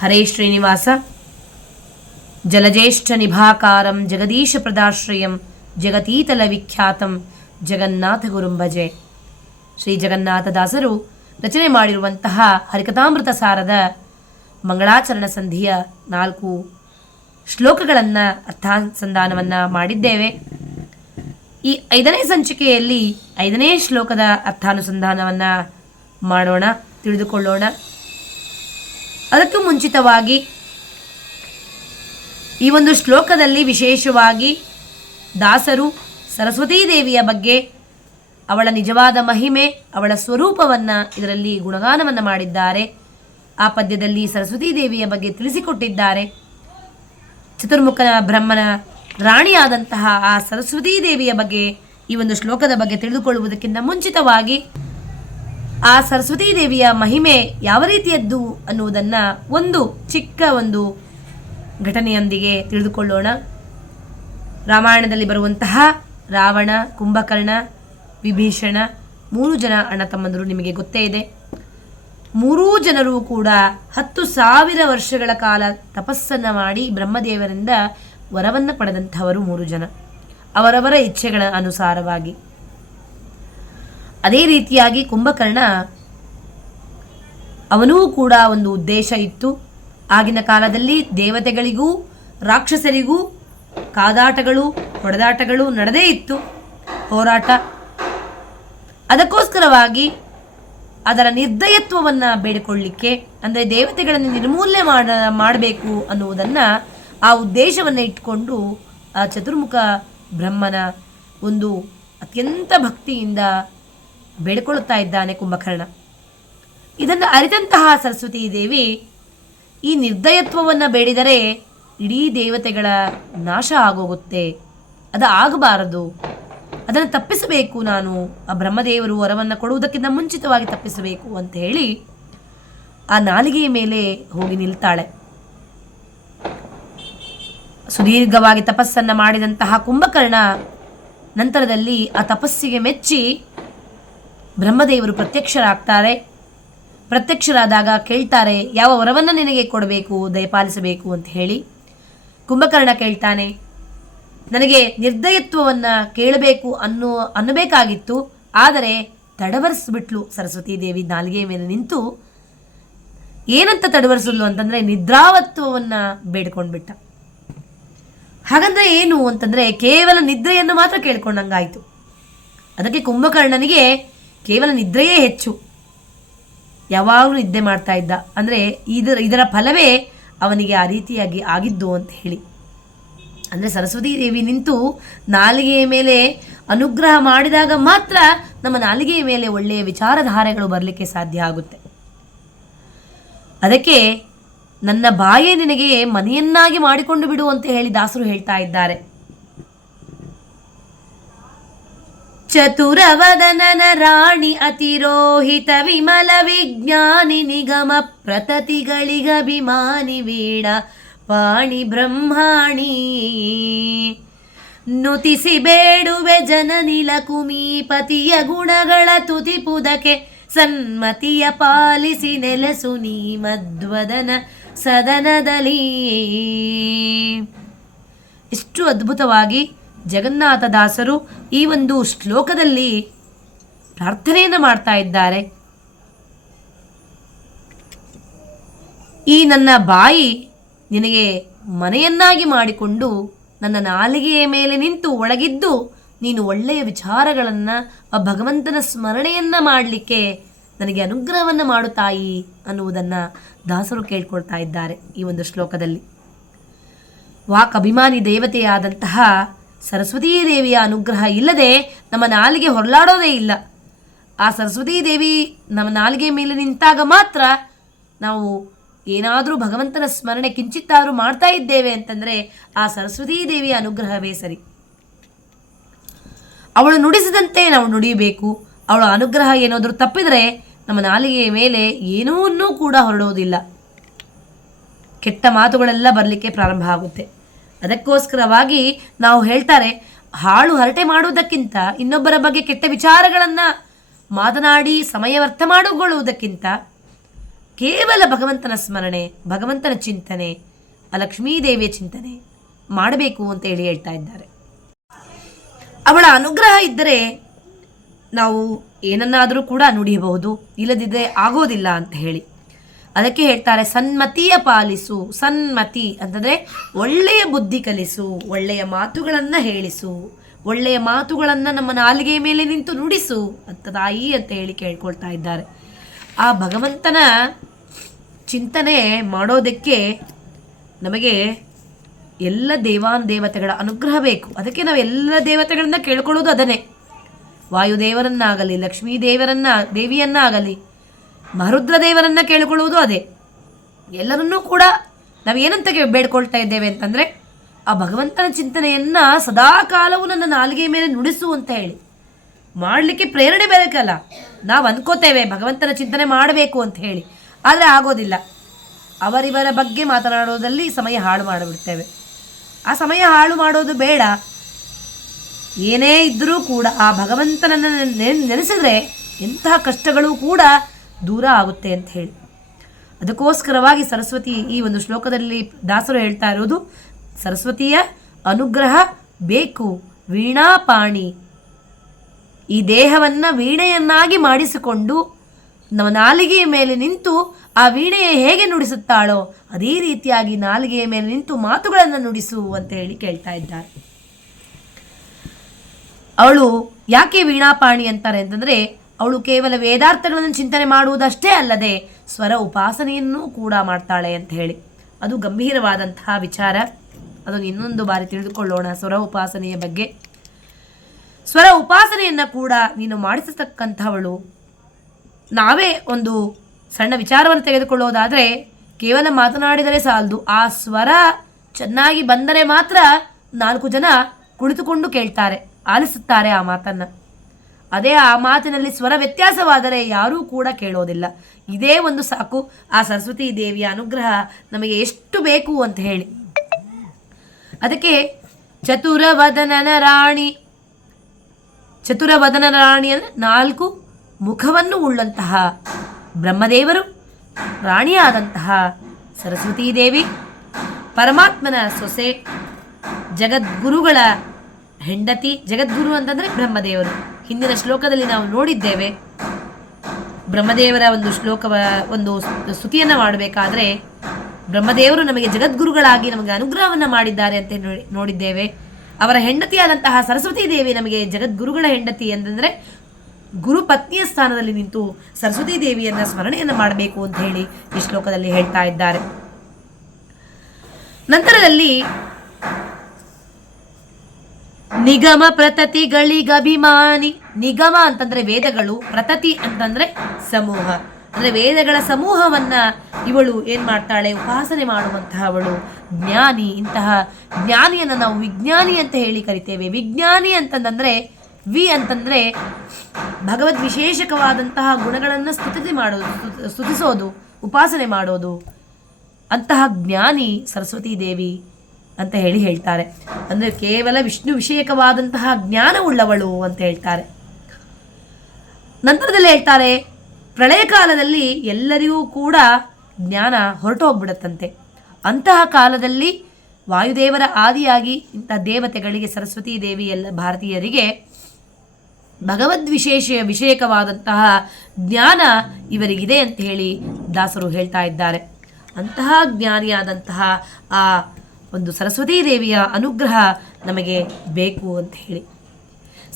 ಹರೇ ಶ್ರೀನಿವಾಸ. ಜಲಜೇಷ್ಠ ನಿಭಾಕಾರಂ ಜಗದೀಶ ಪ್ರದಾಶ್ರಯಂ ಜಗತೀತಲ ವಿಖ್ಯಾತಂ ಜಗನ್ನಾಥ ಗುರುಂಬಜೆ ಶ್ರೀ ಜಗನ್ನಾಥದಾಸರು ರಚನೆ ಮಾಡಿರುವಂತಹ ಹರಿಕಥಾಮೃತ ಸಾರದ ಮಂಗಳಾಚರಣ ಸಂಧಿಯ ನಾಲ್ಕು ಶ್ಲೋಕಗಳನ್ನು ಅರ್ಥಾನುಸಂಧಾನವನ್ನು ಮಾಡಿದ್ದೇವೆ. ಈ ಐದನೇ ಸಂಚಿಕೆಯಲ್ಲಿ ಐದನೇ ಶ್ಲೋಕದ ಅರ್ಥಾನುಸಂಧಾನವನ್ನು ಮಾಡೋಣ, ತಿಳಿದುಕೊಳ್ಳೋಣ. ಅದಕ್ಕೂ ಮುಂಚಿತವಾಗಿ ಈ ಒಂದು ಶ್ಲೋಕದಲ್ಲಿ ವಿಶೇಷವಾಗಿ ದಾಸರು ಸರಸ್ವತೀ ದೇವಿಯ ಬಗ್ಗೆ ಅವಳ ನಿಜವಾದ ಮಹಿಮೆ, ಅವಳ ಸ್ವರೂಪವನ್ನು ಇದರಲ್ಲಿ ಗುಣಗಾನವನ್ನು ಮಾಡಿದ್ದಾರೆ. ಆ ಪದ್ಯದಲ್ಲಿ ಸರಸ್ವತೀ ದೇವಿಯ ಬಗ್ಗೆ ತಿಳಿಸಿಕೊಟ್ಟಿದ್ದಾರೆ. ಚತುರ್ಮುಖನ ಬ್ರಹ್ಮನ ರಾಣಿಯಾದಂತಹ ಆ ಸರಸ್ವತೀ ದೇವಿಯ ಬಗ್ಗೆ ಈ ಒಂದು ಶ್ಲೋಕದ ಬಗ್ಗೆ ತಿಳಿದುಕೊಳ್ಳುವುದಕ್ಕಿಂತ ಮುಂಚಿತವಾಗಿ ಆ ಸರಸ್ವತೀ ದೇವಿಯ ಮಹಿಮೆ ಯಾವ ರೀತಿಯದ್ದು ಅನ್ನುವುದನ್ನು ಒಂದು ಚಿಕ್ಕ ಒಂದು ಘಟನೆಯೊಂದಿಗೆ ತಿಳಿದುಕೊಳ್ಳೋಣ. ರಾಮಾಯಣದಲ್ಲಿ ಬರುವಂತಹ ರಾವಣ, ಕುಂಭಕರ್ಣ, ವಿಭೀಷಣ ಮೂರು ಜನ ಅಣ್ಣ ತಮ್ಮಂದರು ನಿಮಗೆ ಗೊತ್ತೇ ಇದೆ. ಮೂರೂ ಜನರು ಕೂಡ ಹತ್ತು ಸಾವಿರ ವರ್ಷಗಳ ಕಾಲ ತಪಸ್ಸನ್ನು ಮಾಡಿ ಬ್ರಹ್ಮದೇವರಿಂದ ವರವನ್ನು ಪಡೆದಂಥವರು ಮೂರು ಜನ. ಅವರವರ ಇಚ್ಛೆಗಳ ಅನುಸಾರವಾಗಿ. ಅದೇ ರೀತಿಯಾಗಿ ಕುಂಭಕರ್ಣ ಅವನೂ ಕೂಡ ಒಂದು ಉದ್ದೇಶ ಇತ್ತು. ಆಗಿನ ಕಾಲದಲ್ಲಿ ದೇವತೆಗಳಿಗೂ, ರಾಕ್ಷಸರಿಗೂ, ಕಾದಾಟಗಳು, ಹೊಡೆದಾಟಗಳು ನಡೆದೇ ಇತ್ತು. ಹೋರಾಟ. ಅದಕ್ಕೋಸ್ಕರವಾಗಿ ಅದರ ನಿರ್ದಯತ್ವವನ್ನು ಬೇಡಿಕೊಳ್ಳಿಕ್ಕೆ, ಅಂದರೆ ದೇವತೆಗಳನ್ನು ನಿರ್ಮೂಲನೆ ಮಾಡ, ಮಾಡಬೇಕು ಅನ್ನುವುದನ್ನು ಆ ಉದ್ದೇಶವನ್ನು ಇಟ್ಕೊಂಡು ಆ ಚತುರ್ಮುಖ ಬ್ರಹ್ಮನ ಒಂದು ಅತ್ಯಂತ ಭಕ್ತಿಯಿಂದ ಬೇಡಿಕೊಳ್ಳುತ್ತಾ ಇದ್ದಾನೆ ಕುಂಭಕರ್ಣ. ಇದನ್ನು ಅರಿತಂತಹ ಸರಸ್ವತೀ ದೇವಿ, ಈ ನಿರ್ದಯತ್ವವನ್ನು ಬೇಡಿದರೆ ಇಡೀ ದೇವತೆಗಳ ನಾಶ ಆಗೋಗುತ್ತೆ. ಅದು ಆಗಬಾರದು. ಅದನ್ನು ತಪ್ಪಿಸಬೇಕು ನಾನು. ಆ ಬ್ರಹ್ಮದೇವರು ವರವನ್ನು ಕೊಡುವುದಕ್ಕಿಂತ ಮುಂಚಿತವಾಗಿ ತಪ್ಪಿಸಬೇಕು ಅಂತ ಹೇಳಿ ಆ ನಾಲಿಗೆಯ ಮೇಲೆ ಹೋಗಿ ನಿಲ್ತಾಳೆ. ಸುದೀರ್ಘವಾಗಿ ತಪಸ್ಸನ್ನು ಮಾಡಿದಂತಹ ಕುಂಭಕರ್ಣ ನಂತರದಲ್ಲಿ ಆ ತಪಸ್ಸಿಗೆ ಮೆಚ್ಚಿ ಬ್ರಹ್ಮದೇವರು ಪ್ರತ್ಯಕ್ಷರಾಗ್ತಾರೆ. ಪ್ರತ್ಯಕ್ಷರಾದಾಗ ಕೇಳ್ತಾರೆ, ಯಾವ ವರವನ್ನು ನಿನಗೆ ಕೊಡಬೇಕು, ದಯಪಾಲಿಸಬೇಕು ಅಂತ ಹೇಳಿ. ಕುಂಭಕರ್ಣ ಕೇಳ್ತಾನೆ, ನನಗೆ ನಿರ್ದಯತ್ವವನ್ನು ಕೇಳಬೇಕು ಅನ್ನೋ, ಅನ್ನಬೇಕಾಗಿತ್ತು, ಆದರೆ ತಡವರಿಸ್ಬಿಟ್ಲು ಸರಸ್ವತೀ ದೇವಿ ನಾಲ್ಗೆಯ ಮೇಲೆ ನಿಂತು. ಏನಂತ ತಡವರಿಸಲು ಅಂತಂದರೆ ನಿದ್ರಾವತ್ವವನ್ನು ಬೇಡ್ಕೊಂಡ್ಬಿಟ್ಟ. ಹಾಗಂದ್ರೆ ಏನು ಅಂತಂದರೆ ಕೇವಲ ನಿದ್ರೆಯನ್ನು ಮಾತ್ರ ಕೇಳ್ಕೊಂಡಂಗಾಯಿತು. ಅದಕ್ಕೆ ಕುಂಭಕರ್ಣನಿಗೆ ಕೇವಲ ನಿದ್ರೆಯೇ ಹೆಚ್ಚು. ಯಾವಾಗಲೂ ನಿದ್ದೆ ಮಾಡ್ತಾ ಇದ್ದ. ಅಂದರೆ ಇದರ ಇದರ ಫಲವೇ ಅವನಿಗೆ ಆ ರೀತಿಯಾಗಿ ಆಗಿದ್ದು ಅಂತ ಹೇಳಿ. ಅಂದರೆ ಸರಸ್ವತೀ ದೇವಿ ನಿಂತು ನಾಲಿಗೆಯ ಮೇಲೆ ಅನುಗ್ರಹ ಮಾಡಿದಾಗ ಮಾತ್ರ ನಮ್ಮ ನಾಲಿಗೆಯ ಮೇಲೆ ಒಳ್ಳೆಯ ವಿಚಾರಧಾರೆಗಳು ಬರಲಿಕ್ಕೆ ಸಾಧ್ಯ ಆಗುತ್ತೆ. ಅದಕ್ಕೆ ನನ್ನ ಬಾಯೇ ನಿನಗೆ ಮನೆಯನ್ನಾಗಿ ಮಾಡಿಕೊಂಡು ಬಿಡು ಅಂತ ಹೇಳಿ ದಾಸರು ಹೇಳ್ತಾ ಇದ್ದಾರೆ. ಚತುರವದನನ ರಾಣಿ ಅತಿರೋಹಿತ ವಿಮಲ ವಿಜ್ಞಾನಿ ನಿಗಮ ಪ್ರತತಿಗಳಿಗಭಿಮಾನಿ ವೀಣ ಪಾಣಿ ಬ್ರಹ್ಮಾಣಿ. ನುತಿಸಿ ಬೇಡುವೆ ಜನನಿಲ ಕುಮೀಪತಿಯ ಗುಣಗಳ ತುತಿಪುದಕ್ಕೆ ಸನ್ಮತಿಯ ಪಾಲಿಸಿ ನೆಲೆಸು ನೀ ಮಧ್ವದನ ಸದನದಲ್ಲಿ. ಎಷ್ಟು ಅದ್ಭುತವಾಗಿ ಜಗನ್ನಾಥದಾಸರು ಈ ಒಂದು ಶ್ಲೋಕದಲ್ಲಿ ಪ್ರಾರ್ಥನೆಯನ್ನು ಮಾಡ್ತಾ ಇದ್ದಾರೆ. ಈ ನನ್ನ ಬಾಯಿ ನಿನಗೆ ಮನೆಯನ್ನಾಗಿ ಮಾಡಿಕೊಂಡು ನನ್ನ ನಾಲಿಗೆಯ ಮೇಲೆ ನಿಂತು ಒಳಗಿದ್ದು ನೀನು ಒಳ್ಳೆಯ ವಿಚಾರಗಳನ್ನು ಭಗವಂತನ ಸ್ಮರಣೆಯನ್ನು ಮಾಡಲಿಕ್ಕೆ ನನಗೆ ಅನುಗ್ರಹವನ್ನು ಮಾಡು ತಾಯಿ ಅನ್ನುವುದನ್ನು ದಾಸರು ಕೇಳ್ಕೊಳ್ತಾ ಇದ್ದಾರೆ ಈ ಒಂದು ಶ್ಲೋಕದಲ್ಲಿ. ವಾಕ್ ಅಭಿಮಾನಿ ದೇವತೆಯಾದಂತಹ ಸರಸ್ವತೀ ದೇವಿಯ ಅನುಗ್ರಹ ಇಲ್ಲದೆ ನಮ್ಮ ನಾಲಿಗೆ ಹೊರಲಾಡೋದೇ ಇಲ್ಲ. ಆ ಸರಸ್ವತೀ ದೇವಿ ನಮ್ಮ ನಾಲಿಗೆ ಮೇಲೆ ನಿಂತಾಗ ಮಾತ್ರ ನಾವು ಏನಾದರೂ ಭಗವಂತನ ಸ್ಮರಣೆ ಕಿಂಚಿತ್ತಾದರೂ ಮಾಡ್ತಾ ಇದ್ದೇವೆ ಅಂತಂದರೆ ಆ ಸರಸ್ವತೀ ದೇವಿಯ ಅನುಗ್ರಹವೇ ಸರಿ. ಅವಳು ನುಡಿಸಿದಂತೆ ನಾವು ನುಡಿಯಬೇಕು. ಅವಳ ಅನುಗ್ರಹ ಏನಾದರೂ ತಪ್ಪಿದರೆ ನಮ್ಮ ನಾಲಿಗೆಯ ಮೇಲೆ ಏನೂ ಕೂಡ ಹೊರಡೋದಿಲ್ಲ. ಕೆಟ್ಟ ಮಾತುಗಳೆಲ್ಲ ಬರಲಿಕ್ಕೆ ಪ್ರಾರಂಭ ಆಗುತ್ತೆ. ಅದಕ್ಕೋಸ್ಕರವಾಗಿ ನಾವು ಹೇಳ್ತಾರೆ, ಹಾಳು ಹರಟೆ ಮಾಡುವುದಕ್ಕಿಂತ ಇನ್ನೊಬ್ಬರ ಬಗ್ಗೆ ಕೆಟ್ಟ ವಿಚಾರಗಳನ್ನು ಮಾತನಾಡಿ ಸಮಯ ವ್ಯರ್ಥ ಮಾಡಿಕೊಳ್ಳುವುದಕ್ಕಿಂತ ಕೇವಲ ಭಗವಂತನ ಸ್ಮರಣೆ, ಭಗವಂತನ ಚಿಂತನೆ ಆ ಲಕ್ಷ್ಮೀದೇವಿಯ ಚಿಂತನೆ ಮಾಡಬೇಕು ಅಂತ ಹೇಳಿ ಹೇಳ್ತಾ ಇದ್ದಾರೆ. ಅವಳ ಅನುಗ್ರಹ ಇದ್ದರೆ ನಾವು ಏನನ್ನಾದರೂ ಕೂಡ ನುಡಿಯಬಹುದು ಇಲ್ಲದಿದ್ದರೆ ಆಗೋದಿಲ್ಲ ಅಂತ ಹೇಳಿ. ಅದಕ್ಕೆ ಹೇಳ್ತಾರೆ, ಸನ್ಮತಿಯ ಪಾಲಿಸು, ಸನ್ಮತಿ ಅಂತಂದರೆ ಒಳ್ಳೆಯ ಬುದ್ಧಿ ಕಲಿಸು, ಒಳ್ಳೆಯ ಮಾತುಗಳನ್ನು ಹೇಳಿಸು, ಒಳ್ಳೆಯ ಮಾತುಗಳನ್ನು ನಮ್ಮ ನಾಲಿಗೆಯ ಮೇಲೆ ನಿಂತು ನುಡಿಸು ಅಂತ ತಾಯಿ ಅಂತ ಹೇಳಿ ಕೇಳ್ಕೊಳ್ತಾ ಇದ್ದಾರೆ. ಆ ಭಗವಂತನ ಚಿಂತನೆ ಮಾಡೋದಕ್ಕೆ ನಮಗೆ ಎಲ್ಲ ದೇವಾನ್ ದೇವತೆಗಳ ಅನುಗ್ರಹ ಬೇಕು. ಅದಕ್ಕೆ ನಾವು ಎಲ್ಲ ದೇವತೆಗಳನ್ನ ಕೇಳ್ಕೊಳ್ಳೋದು ಅದನ್ನೇ. ವಾಯುದೇವರನ್ನಾಗಲಿ ಲಕ್ಷ್ಮೀ ದೇವರನ್ನ ದೇವಿಯನ್ನಾಗಲಿ ಮರುದ್ರ ದೇವರನ್ನ ಕೇಳಿಕೊಳ್ಳುವುದು ಅದೇ. ಎಲ್ಲರನ್ನೂ ಕೂಡ ನಾವು ಏನಂತ ಕೇ- ಬೇಡ್ಕೊಳ್ತಾ ಇದ್ದೇವೆ ಅಂತಂದರೆ ಆ ಭಗವಂತನ ಚಿಂತನೆಯನ್ನು ಸದಾ ಕಾಲವು ನನ್ನ ನಾಲಿಗೆ ಮೇಲೆ ನುಡಿಸು ಅಂತ ಹೇಳಿ. ಮಾಡಲಿಕ್ಕೆ ಪ್ರೇರಣೆ ಬೇಕಲ್ಲ. ನಾವು ಅಂದ್ಕೋತೇವೆ ಭಗವಂತನ ಚಿಂತನೆ ಮಾಡಬೇಕು ಅಂತ ಹೇಳಿ. ಆದರೆ ಆಗೋದಿಲ್ಲ. ಅವರಿವರ ಬಗ್ಗೆ ಮಾತನಾಡೋದಲ್ಲಿ ಸಮಯ ಹಾಳು ಮಾಡಿಬಿಡ್ತೇವೆ. ಆ ಸಮಯ ಹಾಳು ಮಾಡೋದು ಬೇಡ. ಏನೇ ಇದ್ದರೂ ಕೂಡ ಆ ಭಗವಂತನನ್ನು ನೆನ್- ನೆನೆಸಿದ್ರೆ ಎಂತಹ ಕಷ್ಟಗಳು ಕೂಡ ದೂರ ಆಗುತ್ತೆ ಅಂತ ಹೇಳಿ. ಅದಕ್ಕೋಸ್ಕರವಾಗಿ ಸರಸ್ವತಿ ಈ ಒಂದು ಶ್ಲೋಕದಲ್ಲಿ ದಾಸರು ಹೇಳ್ತಾ ಇರೋದು ಸರಸ್ವತಿಯ ಅನುಗ್ರಹ ಬೇಕು, ವೀಣಾಪಾಣಿ. ಈ ದೇಹವನ್ನು ವೀಣೆಯನ್ನಾಗಿ ಮಾಡಿಸಿಕೊಂಡು ನಮ್ಮ ನಾಲಿಗೆಯ ಮೇಲೆ ನಿಂತು ಆ ವೀಣೆಯ ಹೇಗೆ ನುಡಿಸುತ್ತಾಳೋ, ಅದೇ ರೀತಿಯಾಗಿ ನಾಲಿಗೆಯ ಮೇಲೆ ನಿಂತು ಮಾತುಗಳನ್ನು ನುಡಿಸು ಅಂತ ಹೇಳಿ ಕೇಳ್ತಾ ಇದ್ದಾರೆ. ಅವಳು ಯಾಕೆ ವೀಣಾಪಾಣಿ ಅಂತಾರೆ ಅಂತಂದರೆ ಅವಳು ಕೇವಲ ವೇದಾರ್ಥಗಳನ್ನು ಚಿಂತನೆ ಮಾಡುವುದಷ್ಟೇ ಅಲ್ಲದೆ ಸ್ವರ ಉಪಾಸನೆಯನ್ನೂ ಕೂಡ ಮಾಡ್ತಾಳೆ ಅಂತ ಹೇಳಿ. ಅದು ಗಂಭೀರವಾದಂತಹ ವಿಚಾರ. ಅದನ್ನು ಇನ್ನೊಂದು ಬಾರಿ ತಿಳಿದುಕೊಳ್ಳೋಣ ಸ್ವರ ಉಪಾಸನೆಯ ಬಗ್ಗೆ. ಸ್ವರ ಉಪಾಸನೆಯನ್ನು ಕೂಡ ನೀನು ಮಾಡಿಸತಕ್ಕಂಥವಳು. ನಾವೇ ಒಂದು ಸಣ್ಣ ವಿಚಾರವನ್ನು ತೆಗೆದುಕೊಳ್ಳೋದಾದರೆ ಕೇವಲ ಮಾತನಾಡಿದರೆ ಸಾಲದು. ಆ ಸ್ವರ ಚೆನ್ನಾಗಿ ಬಂದರೆ ಮಾತ್ರ ನಾಲ್ಕು ಜನ ಕುಳಿತುಕೊಂಡು ಕೇಳ್ತಾರೆ, ಆಲಿಸುತ್ತಾರೆ ಆ ಮಾತನ್ನು. ಅದೇ ಆ ಮಾತಿನಲ್ಲಿ ಸ್ವರ ವ್ಯತ್ಯಾಸವಾದರೆ ಯಾರೂ ಕೂಡ ಕೇಳೋದಿಲ್ಲ. ಇದೇ ಒಂದು ಸಾಕು. ಆ ಸರಸ್ವತಿ ದೇವಿಯ ಅನುಗ್ರಹ ನಮಗೆ ಎಷ್ಟು ಬೇಕು ಅಂತ ಹೇಳಿ. ಅದಕ್ಕೆ ಚತುರವದನನ ರಾಣಿ ಚತುರವದನ ರಾಣಿ ಅಂದರೆ ನಾಲ್ಕು ಮುಖವನ್ನು ಉಳ್ಳಂತಹ ಬ್ರಹ್ಮದೇವರು, ರಾಣಿಯಾದಂತಹ ಸರಸ್ವತೀ ದೇವಿ, ಪರಮಾತ್ಮನ ಸೊಸೆ, ಜಗದ್ಗುರುಗಳ ಹೆಂಡತಿ, ಜಗದ್ಗುರು ಅಂತಂದರೆ ಬ್ರಹ್ಮದೇವರು. ಹಿಂದಿನ ಶ್ಲೋಕದಲ್ಲಿ ನಾವು ನೋಡಿದ್ದೇವೆ, ಬ್ರಹ್ಮದೇವರ ಒಂದು ಶ್ಲೋಕವ, ಒಂದು ಸ್ತುತಿಯನ್ನು ಮಾಡಬೇಕಾದ್ರೆ, ಬ್ರಹ್ಮದೇವರು ನಮಗೆ ಜಗದ್ಗುರುಗಳಾಗಿ ನಮಗೆ ಅನುಗ್ರಹವನ್ನು ಮಾಡಿದ್ದಾರೆ ಅಂತ ನೋಡಿ- ನೋಡಿದ್ದೇವೆ. ಅವರ ಹೆಂಡತಿಯಾದಂತಹ ಸರಸ್ವತಿ ದೇವಿ ನಮಗೆ ಜಗದ್ಗುರುಗಳ ಹೆಂಡತಿ ಅಂತಂದರೆ ಗುರು ಪತ್ನಿಯ ಸ್ಥಾನದಲ್ಲಿ ನಿಂತು ಸರಸ್ವತಿ ದೇವಿಯನ್ನ ಸ್ಮರಣೆಯನ್ನು ಮಾಡಬೇಕು ಅಂತ ಹೇಳಿ ಈ ಶ್ಲೋಕದಲ್ಲಿ ಹೇಳ್ತಾ ಇದ್ದಾರೆ. ನಂತರದಲ್ಲಿ ನಿಗಮ ಪ್ರತತಿಗಳಿಗಭಿಮಾನಿ ನಿಗಮ ಅಂತಂದ್ರೆ ವೇದಗಳು, ಪ್ರತತಿ ಅಂತಂದ್ರೆ ಸಮೂಹ. ಅಂದ್ರೆ ವೇದಗಳ ಸಮೂಹವನ್ನ ಇವಳು ಏನ್ ಮಾಡ್ತಾಳೆ? ಉಪಾಸನೆ ಮಾಡುವಂತಹವಳು. ಜ್ಞಾನಿ, ಇಂತಹ ಜ್ಞಾನಿಯನ್ನು ನಾವು ವಿಜ್ಞಾನಿ ಅಂತ ಹೇಳಿ ಕರಿತೇವೆ. ವಿಜ್ಞಾನಿ ಅಂತಂದ್ರೆ ವಿ ಅಂತಂದ್ರೆ ಭಗವದ್ ವಿಶೇಷಕವಾದಂತಹ ಗುಣಗಳನ್ನು ಸ್ತುತಿ ಮಾಡೋದು ಸ್ತುತಿಸೋದು, ಉಪಾಸನೆ ಮಾಡೋದು. ಅಂತಹ ಜ್ಞಾನಿ ಸರಸ್ವತೀ ದೇವಿ. ಅಂತ ಹೇಳಿ ಹೇಳ್ತಾರೆ. ಅಂದರೆ ಕೇವಲ ವಿಷ್ಣು ವಿಷಯಕವಾದಂತಹ ಜ್ಞಾನವುಳ್ಳವಳು ಅಂತ ಹೇಳ್ತಾರೆ. ನಂತರದಲ್ಲಿ ಹೇಳ್ತಾರೆ, ಪ್ರಳಯ ಕಾಲದಲ್ಲಿ ಎಲ್ಲರಿಗೂ ಕೂಡ ಜ್ಞಾನ ಹೊರಟು ಹೋಗ್ಬಿಡತ್ತಂತೆ ಅಂತಹ ಕಾಲದಲ್ಲಿ ವಾಯುದೇವರ ಆದಿಯಾಗಿ ಇಂಥ ದೇವತೆಗಳಿಗೆ ಸರಸ್ವತೀ ದೇವಿ ಎಲ್ಲ ಭಾರತೀಯರಿಗೆ ಭಗವದ್ ವಿಶೇಷ ವಿಷಯಕವಾದಂತಹ ಜ್ಞಾನ ಇವರಿಗಿದೆ ಅಂತ ಹೇಳಿ ದಾಸರು ಹೇಳ್ತಾ ಇದ್ದಾರೆ. ಅಂತಹ ಜ್ಞಾನಿಯಾದಂತಹ ಆ ಒಂದು ಸರಸ್ವತೀ ದೇವಿಯ ಅನುಗ್ರಹ ನಮಗೆ ಬೇಕು ಅಂತ ಹೇಳಿ.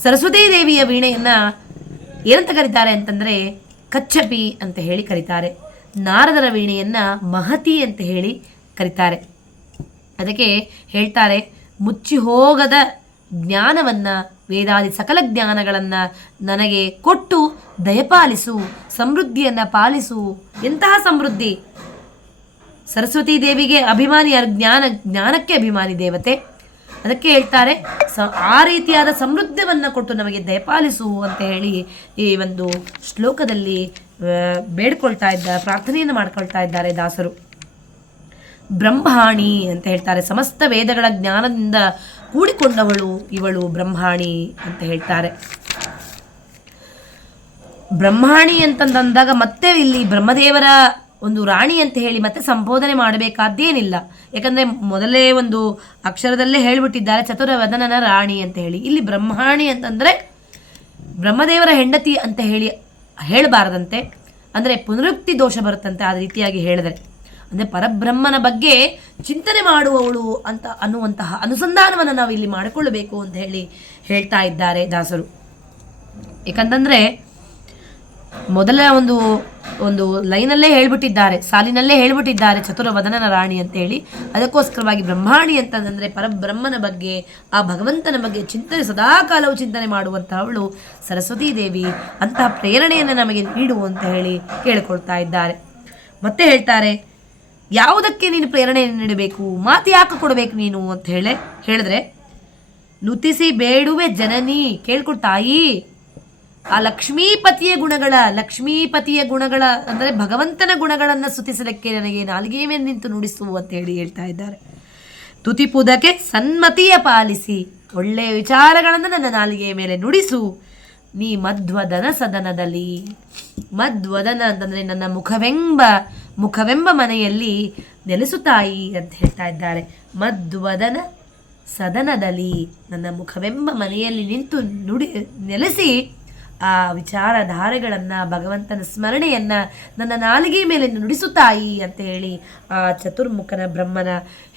ಸರಸ್ವತೀ ದೇವಿಯ ವೀಣೆಯನ್ನು ಏನಂತ ಕರೀತಾರೆ ಅಂತಂದರೆ ಕಚ್ಚಪಿ ಅಂತ ಹೇಳಿ ಕರೀತಾರೆ. ನಾರದರ ವೀಣೆಯನ್ನು ಮಹತಿ ಅಂತ ಹೇಳಿ ಕರೀತಾರೆ. ಅದಕ್ಕೆ ಹೇಳ್ತಾರೆ, ಮುಚ್ಚಿ ಹೋಗದ ಜ್ಞಾನವನ್ನು, ವೇದಾದಿ ಸಕಲ ಜ್ಞಾನಗಳನ್ನು ನನಗೆ ಕೊಟ್ಟು ದಯಪಾಲಿಸು, ಸಮೃದ್ಧಿಯನ್ನು ಪಾಲಿಸು, ಎಂತಹ ಸಮೃದ್ಧಿ? ಸರಸ್ವತಿ ದೇವಿಗೆ ಅಭಿಮಾನಿ ಯಾರು? ಜ್ಞಾನ, ಜ್ಞಾನಕ್ಕೆ ಅಭಿಮಾನಿ ದೇವತೆ. ಅದಕ್ಕೆ ಹೇಳ್ತಾರೆ, ಸ, ಆ ರೀತಿಯಾದ ಸಮೃದ್ಧವನ್ನು ಕೊಟ್ಟು ನಮಗೆ ದಯಪಾಲಿಸು ಅಂತ ಹೇಳಿ ಈ ಒಂದು ಶ್ಲೋಕದಲ್ಲಿ ಬೇಡ್ಕೊಳ್ತಾ ಇದ್ದ ಪ್ರಾರ್ಥನೆಯನ್ನು ಮಾಡ್ಕೊಳ್ತಾ ಇದ್ದಾರೆ ದಾಸರು. ಬ್ರಹ್ಮಾಣಿ ಅಂತ ಹೇಳ್ತಾರೆ. ಸಮಸ್ತ ವೇದಗಳ ಜ್ಞಾನದಿಂದ ಕೂಡಿಕೊಂಡವಳು ಇವಳು ಬ್ರಹ್ಮಾಣಿ ಅಂತ ಹೇಳ್ತಾರೆ. ಬ್ರಹ್ಮಾಣಿ ಅಂತಂದಾಗ ಮತ್ತೆ ಇಲ್ಲಿ ಬ್ರಹ್ಮದೇವರ ಒಂದು ರಾಣಿ ಅಂತ ಹೇಳಿ ಮತ್ತೆ ಸಂಬೋಧನೆ ಮಾಡಬೇಕಾದ್ದೇನಿಲ್ಲ. ಯಾಕಂದರೆ ಮೊದಲೇ ಒಂದು ಅಕ್ಷರದಲ್ಲೇ ಹೇಳಿಬಿಟ್ಟಿದ್ದಾರೆ ಚತುರವದನನ ರಾಣಿ ಅಂತ ಹೇಳಿ. ಇಲ್ಲಿ ಬ್ರಹ್ಮಾಣಿ ಅಂತಂದರೆ ಬ್ರಹ್ಮದೇವರ ಹೆಂಡತಿ ಅಂತ ಹೇಳಿ ಹೇಳಬಾರದಂತೆ. ಅಂದರೆ ಪುನರುಕ್ತಿ ದೋಷ ಬರುತ್ತಂತೆ ಆ ರೀತಿಯಾಗಿ ಹೇಳಿದರೆ. ಅಂದರೆ ಪರಬ್ರಹ್ಮನ ಬಗ್ಗೆ ಚಿಂತನೆ ಮಾಡುವವಳು ಅಂತ ಅನ್ನುವಂತಹ ಅನುಸಂಧಾನವನ್ನು ನಾವು ಇಲ್ಲಿ ಮಾಡಿಕೊಳ್ಳಬೇಕು ಅಂತ ಹೇಳಿ ಹೇಳ್ತಾ ಇದ್ದಾರೆ ದಾಸರು. ಏಕಂತಂದರೆ ಮೊದಲ ಒಂದು ಒಂದು ಲೈನಲ್ಲೇ ಹೇಳ್ಬಿಟ್ಟಿದ್ದಾರೆ, ಸಾಲಿನಲ್ಲೇ ಹೇಳ್ಬಿಟ್ಟಿದ್ದಾರೆ ಚತುರವದನನ ರಾಣಿ ಅಂತೇಳಿ. ಅದಕ್ಕೋಸ್ಕರವಾಗಿ ಬ್ರಹ್ಮಾಣಿ ಅಂತಂದರೆ ಪರಬ್ರಹ್ಮನ ಬಗ್ಗೆ, ಆ ಭಗವಂತನ ಬಗ್ಗೆ ಚಿಂತನೆ, ಸದಾಕಾಲವು ಚಿಂತನೆ ಮಾಡುವಂತಹವಳು ಸರಸ್ವತೀ ದೇವಿ. ಅಂತಹ ಪ್ರೇರಣೆಯನ್ನು ನಮಗೆ ನೀಡು ಅಂತ ಹೇಳಿ ಕೇಳಿಕೊಳ್ತಾ ಇದ್ದಾರೆ. ಮತ್ತೆ ಹೇಳ್ತಾರೆ, ಯಾವುದಕ್ಕೆ ನೀನು ಪ್ರೇರಣೆ ನೀಡಬೇಕು? ಮಾತು ಯಾಕೆ ಕೊಡಬೇಕು ನೀನು ಅಂತ ಹೇಳಿ, ಹೇಳಿದ್ರೆ, ನುತಿಸಿ ಬೇಡುವೆ ಜನನಿ ಕೇಳ್ಕೊಡ್ ತಾಯಿ. ಆ ಲಕ್ಷ್ಮೀಪತಿಯ ಗುಣಗಳ ಲಕ್ಷ್ಮೀಪತಿಯ ಗುಣಗಳ ಅಂದರೆ ಭಗವಂತನ ಗುಣಗಳನ್ನು ಸ್ತುತಿಸಲಿಕ್ಕೆ ನನಗೆ ನಾಲಿಗೆಯ ಮೇಲೆ ನಿಂತು ನುಡಿಸು ಅಂತ ಹೇಳಿ ಹೇಳ್ತಾ ಇದ್ದಾರೆ. ತುತಿಪುದಕ್ಕೆ ಸನ್ಮತಿಯ ಪಾಲಿಸಿ, ಒಳ್ಳೆಯ ವಿಚಾರಗಳನ್ನು ನನ್ನ ನಾಲಿಗೆಯ ಮೇಲೆ ನುಡಿಸು. ನೀ ಮಧ್ವದನ ಸದನದಲ್ಲಿ ಮಧ್ವದನ ಅಂತಂದರೆ ನನ್ನ ಮುಖವೆಂಬ ಮುಖವೆಂಬ ಮನೆಯಲ್ಲಿ ನೆಲೆಸುತ್ತಾಯಿ ಅಂತ ಹೇಳ್ತಾ ಇದ್ದಾರೆ. ಮಧ್ವದನ ಸದನದಲ್ಲಿ ನನ್ನ ಮುಖವೆಂಬ ಮನೆಯಲ್ಲಿ ನಿಂತು ನುಡಿ, ನೆಲೆಸಿ ಆ ವಿಚಾರಧಾರೆಗಳನ್ನು, ಭಗವಂತನ ಸ್ಮರಣೆಯನ್ನು ನನ್ನ ನಾಲಿಗೆ ಮೇಲೆ ನುಡಿಸುತ್ತಾಯಿ ಅಂತ ಹೇಳಿ ಆ ಚತುರ್ಮುಖನ ಬ್ರಹ್ಮನ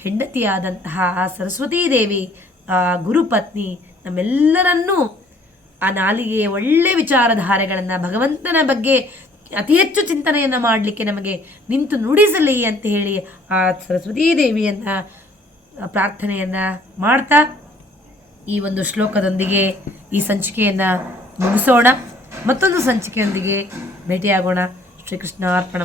ಹೆಂಡತಿಯಾದಂತಹ ಆ ಸರಸ್ವತೀ ದೇವಿ, ಆ ಗುರುಪತ್ನಿ ನಮ್ಮೆಲ್ಲರನ್ನೂ ಆ ನಾಲಿಗೆಯ ಒಳ್ಳೆ ವಿಚಾರಧಾರೆಗಳನ್ನು, ಭಗವಂತನ ಬಗ್ಗೆ ಅತಿ ಹೆಚ್ಚು ಚಿಂತನೆಯನ್ನು ಮಾಡಲಿಕ್ಕೆ ನಮಗೆ ನಿಂತು ನುಡಿಸಲಿ ಅಂತ ಹೇಳಿ ಆ ಸರಸ್ವತೀ ದೇವಿಯನ್ನು ಪ್ರಾರ್ಥನೆಯನ್ನು ಮಾಡ್ತಾ ಈ ಒಂದು ಶ್ಲೋಕದೊಂದಿಗೆ ಈ ಸಂಚಿಕೆಯನ್ನು ಮುಗಿಸೋಣ. ಮತ್ತೊಂದು ಸಂಚಿಕೆಯೊಂದಿಗೆ ಭೇಟಿಯಾಗೋಣ. ಶ್ರೀಕೃಷ್ಣ ಅರ್ಪಣ